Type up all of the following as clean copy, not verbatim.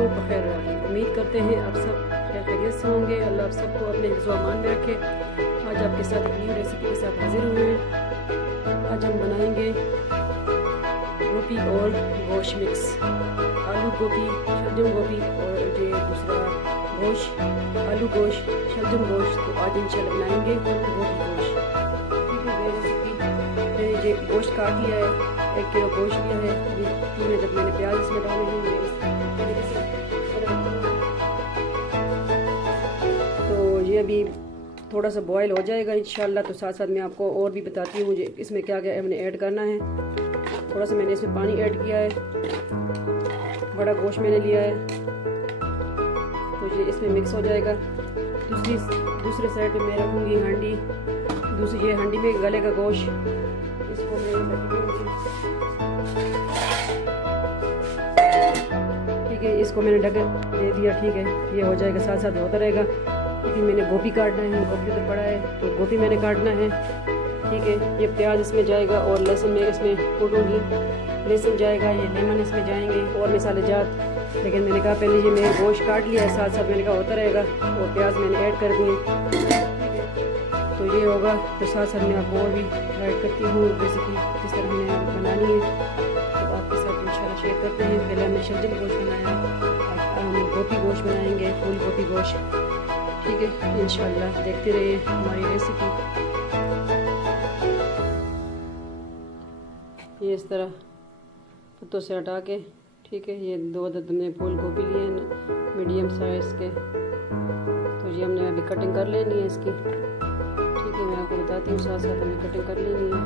हो। बखैर उम्मीद करते हैं आप सब खैरियत से होंगे। अल्लाह आप सबको अपने हिफ्ज़ व अमान में रखे। आज आपके साथ एक न्यू रेसिपी के साथ हाजिर हुए हैं। आज हम बनाएंगे गोभी और गोश्त मिक्स। आलू गोभी, शलजम गोभी और ये दूसरा गोश्त, आलू गोश्त, शलजम गोश्त। तो आज इंशाल्लाह बनाएंगे गोभी गोश्त। ठीक है, ये रेसिपी मैंने ये गोश्त काट लिया है, 1 किलो गोश्त लिया है। ये 3 अदद मैंने प्याज इसमें डाले हैं। तो ये अभी थोड़ा सा बॉयल हो जाएगा इंशाल्लाह। तो साथ साथ मैं आपको और भी बताती हूँ मुझे इसमें क्या क्या हमने ऐड करना है। थोड़ा सा मैंने इसमें पानी ऐड किया है, बड़ा गोश्त मैंने लिया है, तो ये इसमें मिक्स हो जाएगा। दूसरे साइड पे मैं रखूँगी हांडी, दूसरी ये हांडी में गले का गोश्त, इसको मैं रखूँगी। ठीक है, इसको मैंने ढक दे दिया। ठीक है, ये हो जाएगा, साथ साथ होता रहेगा। क्योंकि मैंने गोभी काटना है, गोभी उधर पड़ा है तो गोभी मैंने काटना है। ठीक है, ये प्याज इसमें जाएगा और लहसुन मैं इसमें कूटूँगी, लहसुन जाएगा, ये लेमन इसमें जाएंगे और मसाले जात। लेकिन मैंने कहा पहले ये मैंने गोश्त काट लिया है, साथ साथ मैंने कहा होता रहेगा। और प्याज मैंने ऐड कर दिए, तो ये होगा। तो साथ साथ मैं आपको और भी ऐड करती हूँ रेसिपी जिस तरह हमने बनानी है, तो आपके साथ इंशाल्लाह शेयर करते हैं। पहले हमने शलजम गोश्त बनाया, आज हम गोभी गोश्त बनाएंगे, फूल गोभी गोश्त। ठीक है, इंशाल्लाह देखते रहिए हमारी रेसिपी। ये इस तरह पत्तों से हटा के, ठीक है, ये 2 अदद हमने फूल गोभी लिए हैं मीडियम साइज़ के। तो ये हमने अभी कटिंग कर लेनी है इसकी। ठीक है, मैं आपको बताती हूँ, साथ साथ हमें कटिंग कर लेनी है।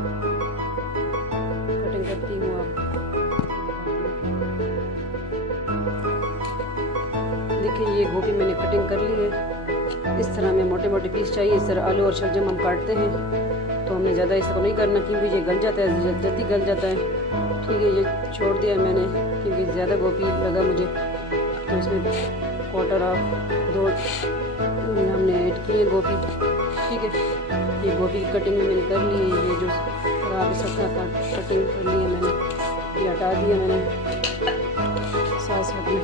कटिंग करती हूँ आप देखिए। ये गोभी मैंने कटिंग कर ली है। इस तरह में मोटे मोटे पीस चाहिए। इस तरह आलू और शलजम हम काटते हैं, तो हमने ज़्यादा इसको नहीं करना क्योंकि ये गल जाता है, जल्दी गल जाता है। ठीक है, ये छोड़ दिया मैंने क्योंकि ज़्यादा गोभी लगा मुझे। तो इसमें 1/4 हमने ऐड किए गोभी। ठीक है, ये गोभी की कटिंग मैंने कर ली है। ये जो खराब सबका कटिंग कर ली है मैंने, ये हटा दिया मैंने। साथ साथ में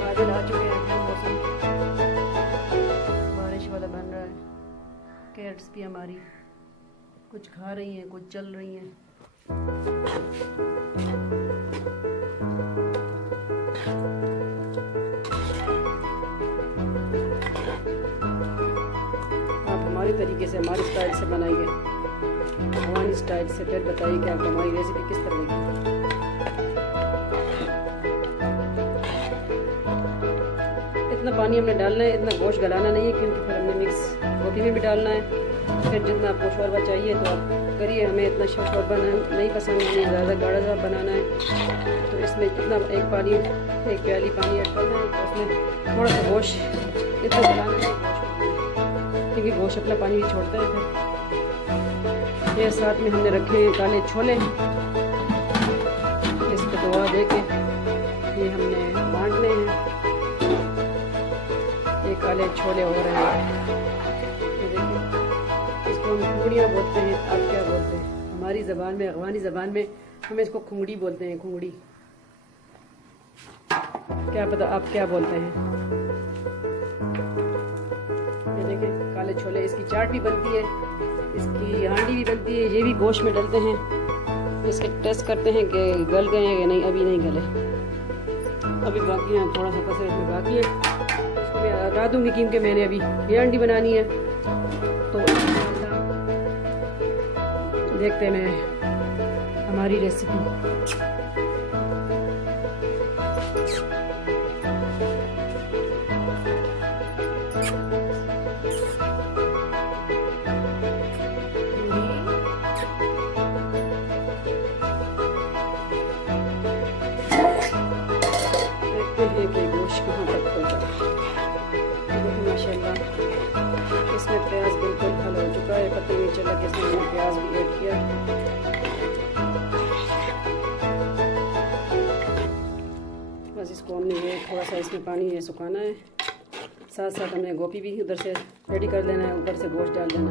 बादल आ चुके हैं, मौसम बारिश वाला बन रहा है। कैट्स भी हमारी कुछ खा रही हैं, कुछ चल रही हैं। आप हमारे तरीके से, हमारी स्टाइल से बनाइए, हमारी स्टाइल से, फिर बताइए कि आपको हमारी रेसिपी किस तरह लगी। इतना पानी हमने डालना है, इतना गोश्त गलाना नहीं है क्योंकि फिर हमने मिक्स गोभी में भी डालना है। फिर जितना आपको शोरबा चाहिए तो आप करिए। हमें इतना शोरबा नहीं पसंद, हमें ज़्यादा गाढ़ा सा बनाना है। तो इसमें इतना एक प्याली पानी ऐड करना है। तो उसमें थोड़ा सा गोश्त इतना गलाना है क्योंकि गोश्त अपना पानी भी छोड़ता है। फिर ये साथ में हमने रखे हैं काले छोले, इस पर दवा दे के ये हमने बांटने हैं। ये काले छोले हो रहे हैं, ये देखिए। इसको हम खुंगड़ियाँ बोलते हैं, आप क्या बोलते हैं? हमारी ज़बान में, अफगानी ज़बान में हम इसको खुंगड़ी बोलते हैं, खुंगड़ी। क्या पता आप क्या बोलते हैं। ये देखिए काले छोले, इसकी चाट भी बनती है, इसकी हांडी भी बनती है। ये भी गोश्त में डालते हैं। इसके टेस्ट करते हैं कि गल गए हैं कि नहीं। अभी नहीं गले, अभी बाकी है, थोड़ा सा कसर इसमें बाकी है। इसको मैं हटा दूँगी क्योंकि मैंने अभी ये हांडी बनानी है। तो देखते हैं हमारी रेसिपी। देखते हैं कि गोश्त कहाँ तक होगा। देखिए माशाल्लाह इसमें प्याज बिल्कुल हल हो चुका है, पता नहीं चला कि इसमें मैंने प्याज भी ऐड किया। बस इसको हमने ये थोड़ा सा इसमें पानी ये सुखाना है। साथ साथ हमने गोभी भी उधर से रेडी कर लेना है, ऊपर से गोश्त डाल देना है।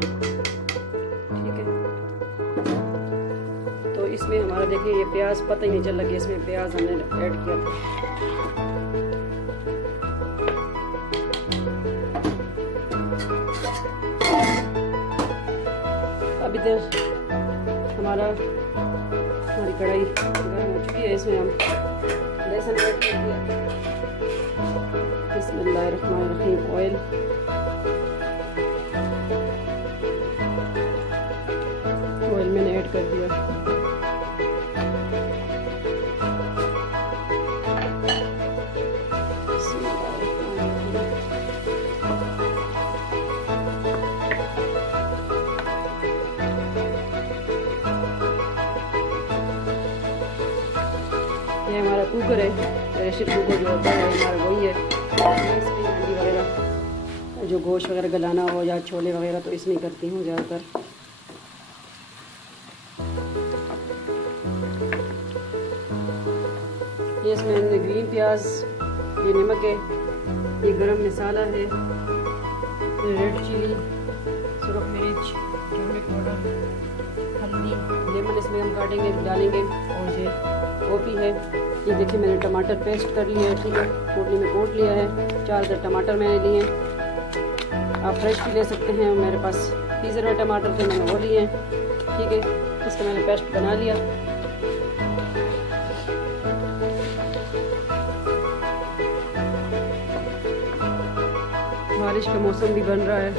ठीक है, तो इसमें हमारा देखिए ये प्याज पता ही नहीं चल लगी, इसमें प्याज हमने ऐड किया था। अब इधर हमारी कढ़ाई गर्म हो चुकी है, इसमें हम लहसुन ऐड कर दिया। बिस्मिल्लाहिर्रहमानिर्रहीम। ऑयल मैंने ऐड कर दिया। ये हमारा कुकर है, प्रेशर कुकर जो होता है हमारा वही है। इसमें अंडी वगैरह जो गोश्त वगैरह गलाना हो या छोले वगैरह तो इसमें करती हूँ ज़्यादातर। ये इसमें हमने ग्रीन प्याज, ये नमक है, ये गरम मसाला है, ये रेड चिली, सुरख मिर्च, टर्मरिक पाउडर, हल्दी, लेमन इसमें हम काटेंगे डालेंगे, और ये गोभी है। ये देखिए मैंने टमाटर पेस्ट कर लिया है। ठीक है, पोटली में कोट लिया है। 4 टमाटर मैंने लिए, आप फ्रेश भी ले सकते हैं। मेरे पास 30 रुपये टमाटर थे, मैंने वो लिए हैं। ठीक है, इसका मैंने पेस्ट बना लिया। बारिश का मौसम भी बन रहा है,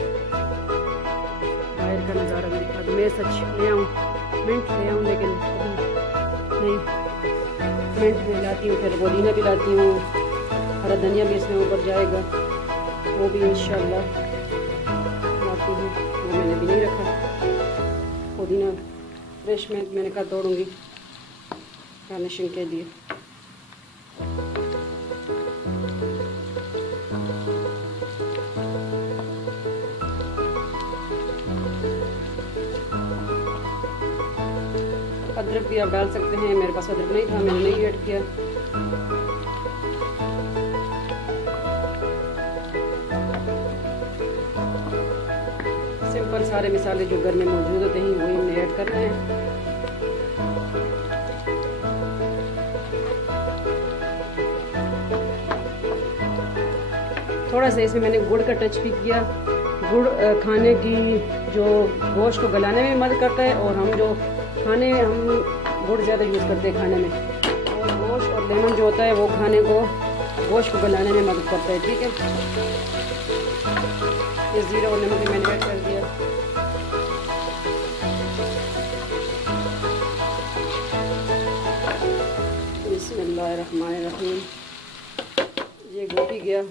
बाहर का नज़ारा भी दिखा दूँ। मैं सच ले आऊँ, मिंट ले आऊँ, लेकिन नहीं, मिंट में लाती हूँ, फिर पुदीना भी लाती हूँ, हरा धनिया भी इसमें ऊपर जाएगा, वो भी इंशाल्लाह लाती हूँ। वो मैंने भी नहीं रखा पुदीना, फ्रेश में मैंने कहा तोड़ूँगी गार्निशिंग के लिए। अदरक भी आप डाल सकते हैं, मेरे पास अदरक नहीं था, मैंने नहीं ऐड किया। सिंपल सारे मसाले जो घर में मौजूद होते हैं वही हमने ऐड करते हैं। थोड़ा सा इसमें मैंने गुड़ का टच भी किया। गुड़ खाने की जो गोश्त को गलाने में मदद करता है, और हम जो हम गुड़ ज़्यादा यूज़ करते हैं खाने में, और गोश्त और लेमन जो होता है वो खाने को, गोश्त को गलाने में मदद करता है। ठीक है, ये जीरा और नमक मैंने ऐड कर दिया। बिस्मिल्लाहिर्रहमानिर्रहीम। ये गोभी गया,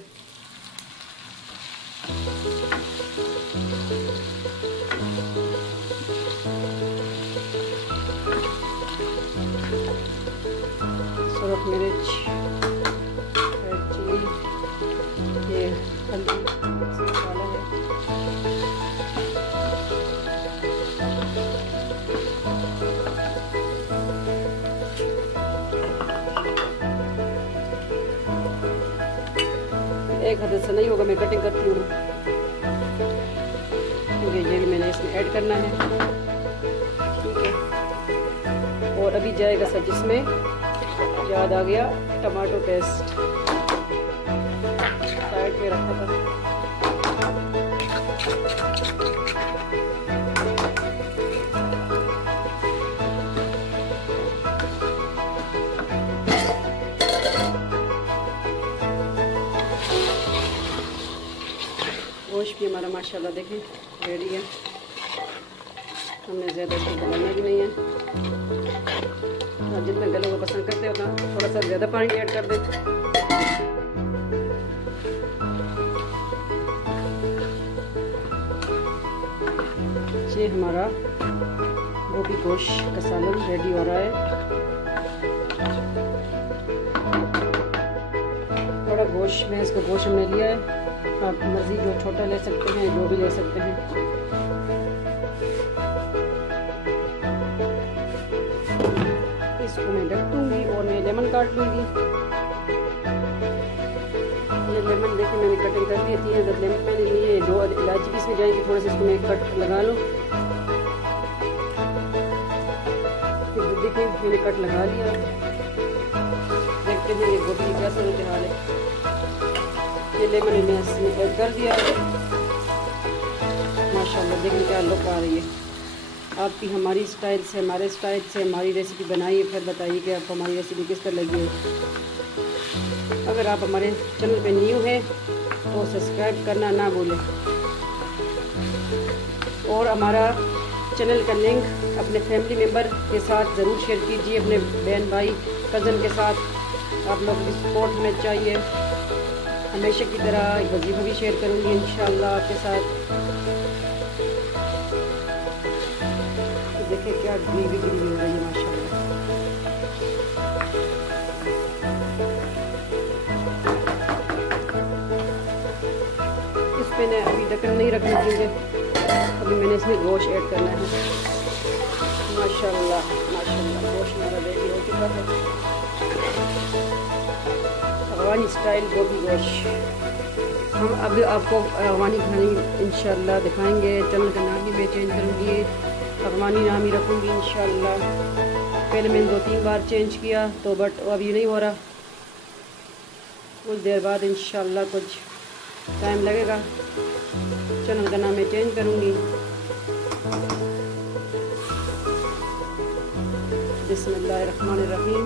सुरख मिर्च, रेड चिली, ये हल्दी मसाला है। एक हाथ से नहीं होगा, मैं कटिंग करती हूँ, क्योंकि ये भी मैंने इसमें ऐड करना है। ठीक है, और अभी जाएगा सर जिसमें याद आ गया टमाटो पेस्ट, साइड पे रखा था। गोश्त भी हमारा माशाल्लाह देखें रेडी है। हमने ज़्यादा इसको गलाना भी नहीं है, आप जितना गले को पसंद करते हो उतना थोड़ा सा ज़्यादा पानी ऐड कर दें। ये हमारा गोभी गोश्त का सालन रेडी हो रहा है। थोड़ा गोश्त में इसका गोश्त हमने लिया है, आप मर्जी जो छोटा ले सकते हैं, जो भी ले सकते हैं। इसको मैं ढक दूँगी और मैं लेमन काट लूँगी। ये लेमन देखिए मैंने कटिंग कर ली थी। अगर लेमन मैंने ये 2 इलायची भी इसमें जाएंगी, थोड़ा सा इसको मैं कट लगा लूँ। देखिए मैंने कट लगा लिया। देखते हैं ये गोभी की कैसा सूरत हाल है। ये लेमन मैंने इसमें ऐड कर दिया। माशाल्लाह देखिए क्या लुक आ रही है। आपकी हमारी स्टाइल से, हमारे स्टाइल से हमारी रेसिपी बनाइए, फिर बताइए कि आपको हमारी रेसिपी किस तरह लगी है। अगर आप हमारे चैनल पे न्यू हैं तो सब्सक्राइब करना ना भूलें, और हमारा चैनल का लिंक अपने फैमिली मेम्बर के साथ ज़रूर शेयर कीजिए, अपने बहन भाई कज़न के साथ। आप लोग की सपोर्ट हमें चाहिए। हमेशा की तरह एक वजीफा भी शेयर करूँगी इंशाअल्लाह आपके साथ। तो देखिए क्या ग्रेवी हो रही है माशाअल्लाह। इस पे ने अभी ढक्कन नहीं रखना चाहिए, अभी मैंने इसमें गोश्त ऐड करना है। माशाल्लाह माशाल्लाह गोश्त हमारा रेडी हो चुका है। अफगानी स्टाइल गोभी गोश्त। हम अभी आपको अफगानी खाने इंशाल्लाह दिखाएंगे। चैनल का नाम भी मैं चेंज करूँगी, अफगानी नाम ही रखूँगी इंशाल्लाह। पहले मैंने 2-3 बार चेंज किया तो बट अभी नहीं हो रहा। कुछ देर बाद इंशाल्लाह कुछ टाइम लगेगा, चैनल का नाम मैं चेंज करूँगी। बिस्मिल्लाहिर्रहमानिर्रहीम।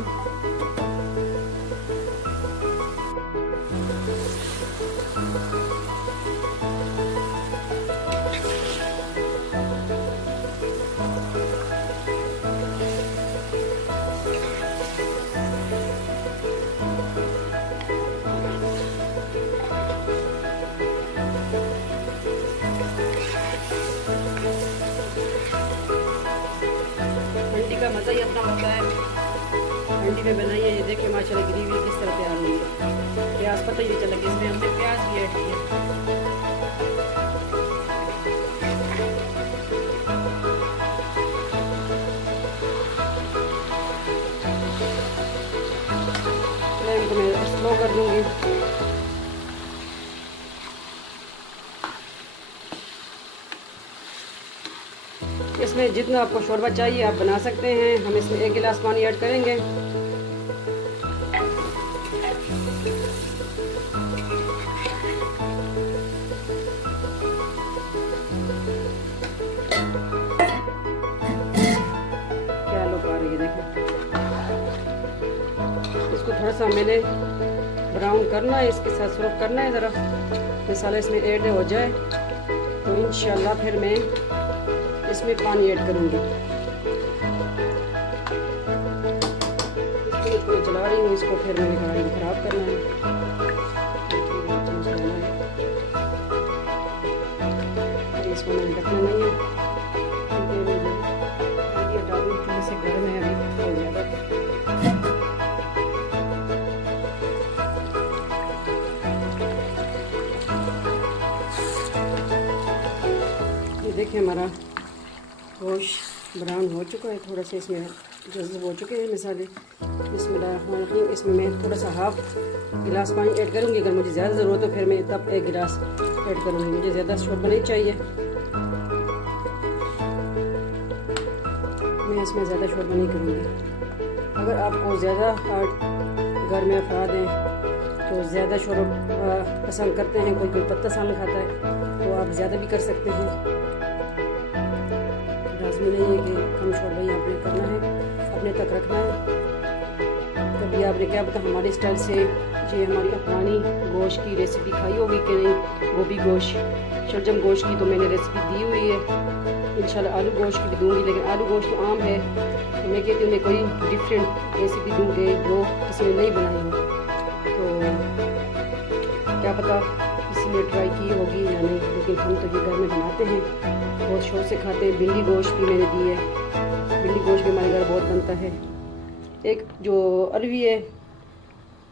हंडी का मज़ा ही अपना होता है। हंडी में बनाइए। ये देखिए माशाल्लाह ग्रेवी किस तरह तैयार हुई है। प्याज पता ही नहीं चला कि इसमें हमने प्याज भी ऐड किया। फ्लेम को मैं स्लो कर दूंगी। इसमें जितना आपको शोरबा चाहिए आप बना सकते हैं। हम इसमें 1 गिलास पानी ऐड करेंगे। क्या लुक आ रही है देखिए। इसको थोड़ा सा मैंने ब्राउन करना है, इसके साथ सुरख करना है। ज़रा मसाला इसमें ऐड हो जाए तो इंशाल्लाह फिर मैं इसमें पानी ऐड करूँगी। इसको चला रही हूँ, इसको फिर मैंने कढ़ाई को ख़राब करना है। इसको मैंने रखना नहीं है, डालूँ चूल्हे से गर्म है अभी बहुत ज़्यादा। ये देखिए हमारा गोश्त ब्राउन हो चुका है, थोड़ा सा इसमें जज़ब हो चुके हैं मसाले। इसमें मैं थोड़ा सा 1/2 गिलास पानी ऐड करूँगी। अगर मुझे ज़्यादा ज़रूरत हो फिर मैं तब 1 गिलास ऐड करूँगी। मुझे ज़्यादा शोरबा नहीं चाहिए, मैं इसमें ज़्यादा शोरबा नहीं करूँगी। अगर आपको ज़्यादा घर में अफराद हैं तो ज़्यादा शोरबा पसंद करते हैं, कोई पत्ता सामने खाता है तो आप ज़्यादा भी कर सकते हैं। लाज़मी नहीं है कि कम शोरबा ही आपने करना है, अपने तक रखना है। कभी आपने क्या पता हमारे स्टाइल से जो हमारी अफगानी गोश्त की रेसिपी खाई होगी कि नहीं। गोभी गोश्त, शलजम गोश्त की तो मैंने रेसिपी दी हुई है। इंशाल्लाह आलू गोश्त की भी दूँगी, लेकिन आलू गोश्त तो आम है तो मैं कहती हूँ मैं कोई डिफरेंट रेसिपी दूँगी जो किसी ने नहीं बनाई हो। तो क्या पता किसी ने ट्राई की होगी या नहीं, लेकिन हम तो ये घर में बनाते हैं, बहुत शौक से खाते हैं। भिंडी गोश्त भी मैंने दी है, भिंडी गोश्त भी हमारे घर बहुत बनता है। एक जो अरवी है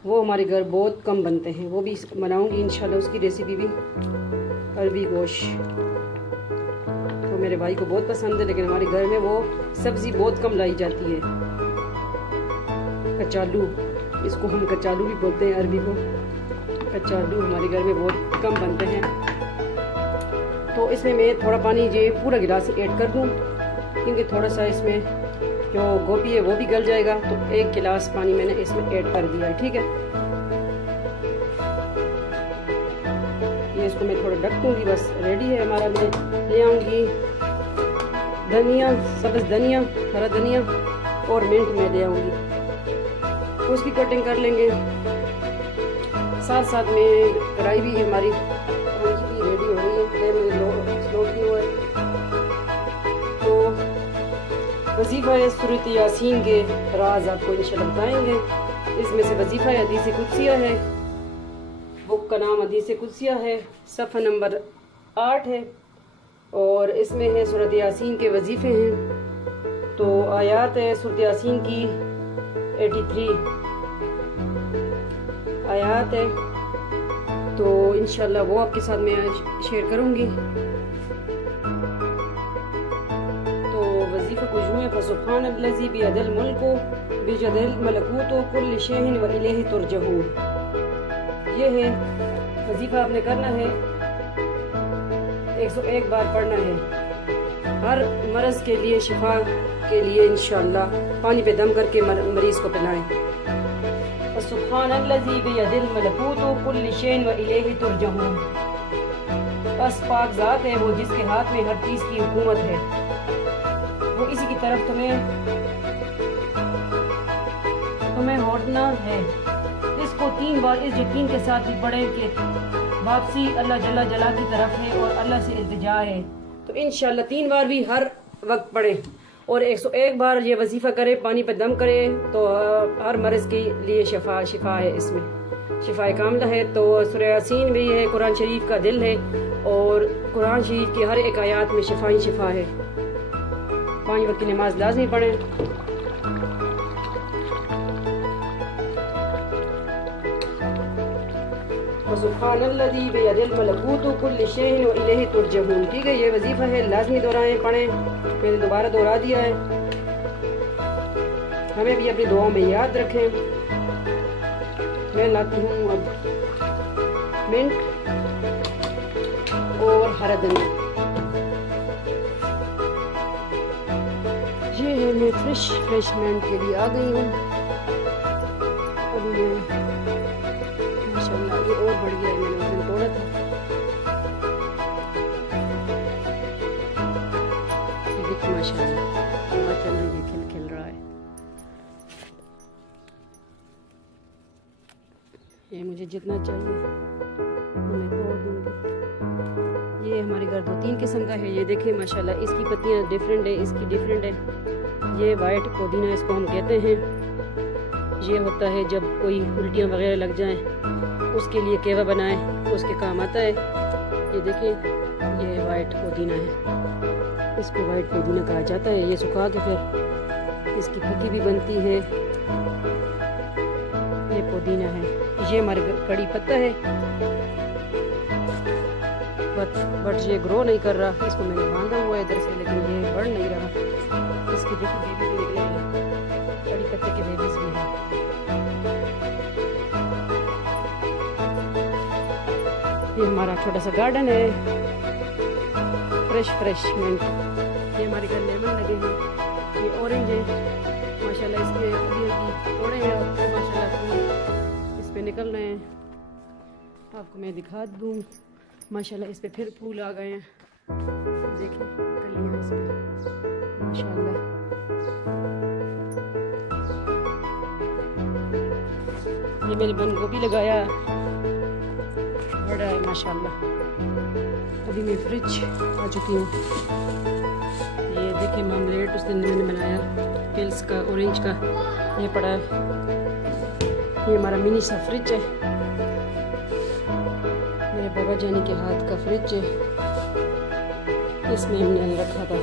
वो हमारे घर बहुत कम बनते हैं, वो भी बनाऊंगी इंशाल्लाह उसकी रेसिपी भी। अरवी गोश्त तो मेरे भाई को बहुत पसंद है, लेकिन हमारे घर में वो सब्ज़ी बहुत कम लाई जाती है। कचालू, इसको हम कचालू भी बोलते हैं अरवी को। कच्चा आलू हमारे घर में बहुत कम बनते हैं। तो इसमें मैं थोड़ा पानी ये पूरा गिलास ऐड कर दूँ, क्योंकि थोड़ा सा इसमें जो गोभी है वो भी गल जाएगा। तो 1 गिलास पानी मैंने इसमें ऐड कर दिया है, ठीक है। ये इसको मैं थोड़ा ढक दूँगी, बस रेडी है हमारा। मैं ले आऊँगी धनिया, सब्ज़ धनिया, हरा धनिया और मिंट में ले आऊँगी, उसकी कटिंग कर लेंगे। साथ साथ में कढ़ाई भी हमारी रेडी हो रही है, फ्लेम में स्लो की हुआ है। तो वजीफ़ा है सूरत यासीन के राज आपको इंशाल्लाह बताएंगे। इसमें से वजीफ़ा हदीस कुदसिया है, बुक का नाम हदीस कुदसिया है, सफ़ा नंबर 8 है और इसमें है सूरत यासीन के वजीफ़े हैं। तो आयात है सूरत यासीन की 83 आयात है। तो इंशाल्लाह वो आपके साथ मैं शेयर करूँगी। तो वजीफ़ा कुछ यूँ है, फसुब्हानल्लज़ी बियदिल मुल्कु बियदिल मलकूतु कुल्लि शैइन व इलैहि तुरजऊन। ये है वजीफ़ा, आपने करना है 101 बार पढ़ना है। हर मरज़ के लिए, शिफा के लिए इंशाल्लाह पानी पे दम करके मरीज़ को पिलाएं। सुब्हानल्लज़ी बियदिल मलकूतु कुल्लि शैइन व इलैहि तुरजऊन। बस पाक ज़ात है वो जिसके हाथ में हर चीज़ की हुकूमत है, वो इसी की तरफ तुम्हें लौटना है। इसको 3 बार इस यकीन के साथ भी पढ़े कि वापसी अल्लाह जल्ला जला की तरफ है और अल्लाह से इल्तिजा है। तो इंशाल्लाह 3 बार भी हर वक्त पढ़े और 101 बार ये वजीफ़ा करे, पानी पर दम करे। तो हर मर्ज़ के लिए शिफा है, इसमें शिफा कामिला है। तो सूरह यासीन भी है, कुरान शरीफ का दिल है और कुरान शरीफ की हर एक आयत में शिफा ही शिफा है। 5 वक्त की नमाज लाजमी पढ़ें। सुब्हानल्लज़ी बियदिल मलकूतु कुल्लि शैइन व इलैहि तुरजऊन। ठीक है, ये वजीफ़ा है, लाजमी दोहराएं, पढ़ें। मैंने दोबारा दोहरा दिया है, हमें भी अपनी दुआओं में याद रखें। मैं लाती हूँ अब मिंट और हरा धनिया। ये है, मैं फ्रेश मिंट के लिए आ गई हूँ। अभी मैं माशाल्लाह ये और बढ़ गया है, मैंने उस दिन तोड़ा था। ये देखिए माशाल्लाह हवा चल रही है, खिल रहा है। ये मुझे जितना चाहिए मैं तोड़ दूँगी। ये हमारे घर 2-3 किस्म का है। ये देखिए माशाल्लाह, इसकी पत्तियाँ डिफरेंट है, इसकी डिफरेंट है। ये वाइट पुदीना इसको हम कहते हैं। ये होता है जब कोई उल्टियाँ वगैरह लग जाएं, उसके लिए केवा बनाएं, उसके काम आता है। ये देखिए, ये वाइट पुदीना है, इसको वाइट पुदीना कहा जाता है। ये सुखा के फिर इसकी फकी भी बनती है। ये पुदीना है। ये हमारे कड़ी पत्ता है, बट ये ग्रो नहीं कर रहा। इसको मैंने बांधा हुआ है इधर से, लेकिन ये बढ़ नहीं रहा। इसकी देखिए बेबी भी निकले हैं, कड़ी पत्ते के बेबीज भी हैं। ये हमारा छोटा सा गार्डन है, फ्रेश मिंट। ये हमारे घर लेमन लगे हैं। ये ऑरेंज है माशाल्लाह, इसके अभी तोड़े हैं और माशाल्लाह फूल इस पे निकल रहे हैं। आपको मैं दिखा दूँ, माशाल्लाह इस पे फिर फूल आ गए हैं। देखिए कलियाँ इस पे माशाल्लाह। ये मैंने बंद गोभी लगाया, बड़ा है माशाल्लाह। अभी मैं फ्रिज आ चुकी हूँ। ये देखिए मामलेट उस दिन मैंने बनाया पिल्स का, ऑरेंज का, ये पड़ा है। ये हमारा मिनी सा फ्रिज है, मेरे बाबा जानी के हाथ का फ्रिज है। इसमें हमने रखा था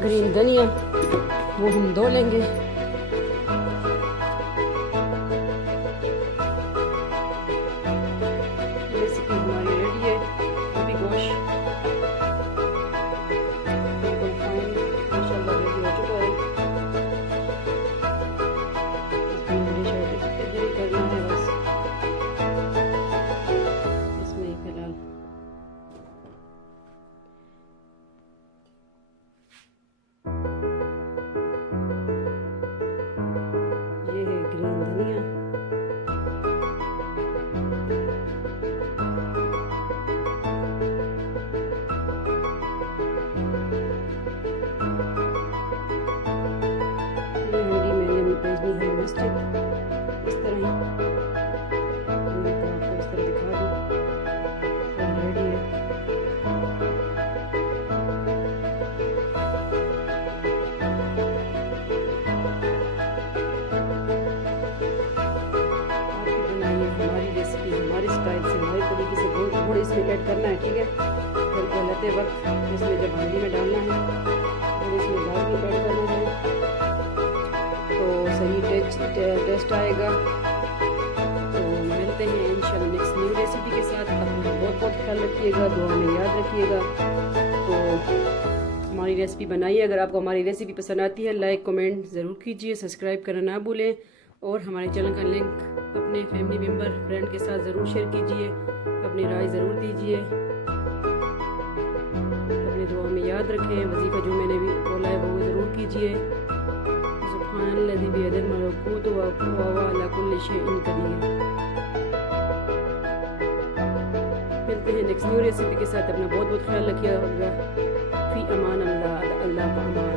ग्रीन धनिया, वो हम धो लेंगे। रेसिपी हमारी रेडी है। गोभी गोश्त बिल्कुल फाइन माशाल्लाह रेडी हो चुका है। इसको इधर ही करना है बस। मस्जिद, इस तरह ही मैंने कहा आपको इस तरह दिखा दूँ। रेडी है। आपकी बनाइए हमारी रेसिपी हमारे स्टाइल से, हमारे तरीके से गुड़ इसमें ऐड करना है, ठीक है। फिर गलते वक्त इसमें जब हल्दी में डालना है और इसमें लाजमी ऐड करना है तो सही टेस्ट आएगा। तो मिलते हैं इंशाल्लाह नेक्स्ट न्यू रेसिपी के साथ। अपना बहुत बहुत ख्याल रखिएगा, दुआ में याद रखिएगा। तो हमारी रेसिपी बनाइए। अगर आपको हमारी रेसिपी पसंद आती है लाइक कमेंट ज़रूर कीजिए, सब्सक्राइब करना ना भूलें और हमारे चैनल का लिंक अपने फैमिली मेम्बर फ्रेंड के साथ ज़रूर शेयर कीजिए, अपनी राय ज़रूर दीजिए, अपने दुआ में याद रखें। वजीफ़ा जो मैंने भी बोला है वो ज़रूर कीजिए। सुब्हानल्लाज़ी बियदिल मलकूत व हुवा अला कुल्लि शैइन क़दीर। मिलते हैं नेक्स्ट न्यू रेसिपी के साथ। अपना बहुत बहुत ख्याल रखिएगा। फी अमान अल्लाह, अल्लाह का अमान।